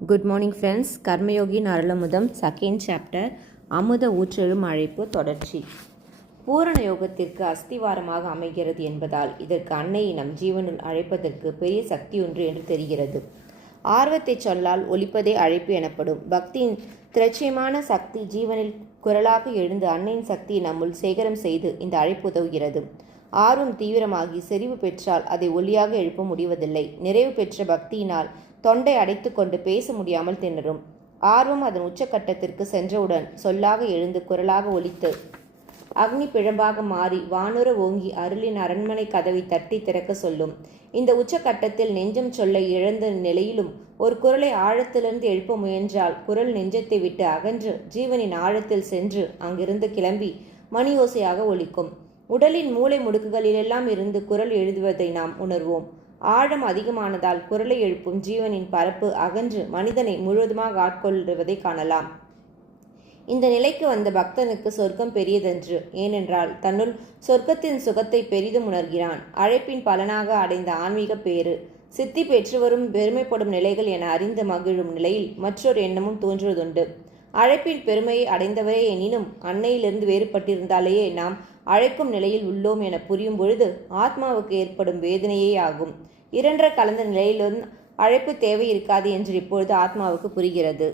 Good morning friends. கர்மயோகியின் அருளமுதம் second chapter, அமுத ஊற்றெழும் அழைப்பு தொடர்ச்சி. பூரண யோகத்திற்கு அஸ்திவாரமாக அமைகிறது என்பதால் இதற்கு அன்னையை நம் ஜீவனுள் அழைப்பதற்கு பெரிய சக்தி ஒன்று என்று தெரிகிறது. ஆர்வத்தை சொல்லால் ஒலிப்பதே அழைப்பு எனப்படும். பக்தியின் திரட்சியமான சக்தி ஜீவனில் குரலாக எழுந்து அன்னையின் சக்தியை நம்முள் சேகரம் செய்து இந்த அழைப்பு உதவுகிறது. ஆர்வம் தீவிரமாகி செறிவு பெற்றால் அதை ஒலியாக எழுப்ப முடிவதில்லை. நிறைவு பெற்ற பக்தியினால் தொண்டை அடைத்து கொண்டு பேச முடியாமல் திணறும். ஆர்வம் அதன் உச்சக்கட்டத்திற்கு சென்றவுடன் சொல்லாக எழுந்து குரலாக ஒலித்து அக்னி பிழம்பாக மாறி வானுர ஓங்கி அருளின் அரண்மனை கதவை தட்டி திறக்க சொல்லும். இந்த உச்சக்கட்டத்தில் நெஞ்சம் சொல்ல இழந்த நிலையிலும் ஒரு குரலை ஆழத்திலிருந்து எழுப்ப முயன்றால் குரல் நெஞ்சத்தை விட்டு அகன்று ஜீவனின் ஆழத்தில் சென்று அங்கிருந்து கிளம்பி மணியோசையாக ஒலிக்கும். உடலின் மூளை முடுக்குகளிலெல்லாம் இருந்து குரல் எழுதுவதை நாம் உணர்வோம். ஆழம் அதிகமானதால் குரலை எழுப்பும் ஜீவனின் பரப்பு அகன்று மனிதனை முழுவதுமாக ஆட்கொள்வதை காணலாம். இந்த நிலைக்கு வந்த பக்தனுக்கு சொர்க்கம் பெரியதென்று. ஏனென்றால் தன்னுள் சொர்க்கத்தின் சுகத்தை பெரிதும் உணர்கிறான். அழைப்பின் பலனாக அடைந்த ஆன்மீக பேறு, சித்தி பெற்று வரும் பெருமைப்படும் நிலைகள் என அறிந்து மகிழும் நிலையில் மற்றொரு எண்ணமும் தோன்றுவதுண்டு. அழைப்பின் பெருமையை அடைந்தவரே எனினும் அன்னையிலிருந்து வேறுபட்டிருந்தாலேயே நாம் அழைக்கும் நிலையில் உள்ளோம் என புரியும் பொழுது ஆத்மாவுக்கு ஏற்படும் வேதனையே ஆகும். இரண்டரை கலந்த நிலையிலும் அழைப்பு தேவை இருக்காது என்று இப்பொழுது ஆத்மாவுக்கு புரிகிறது.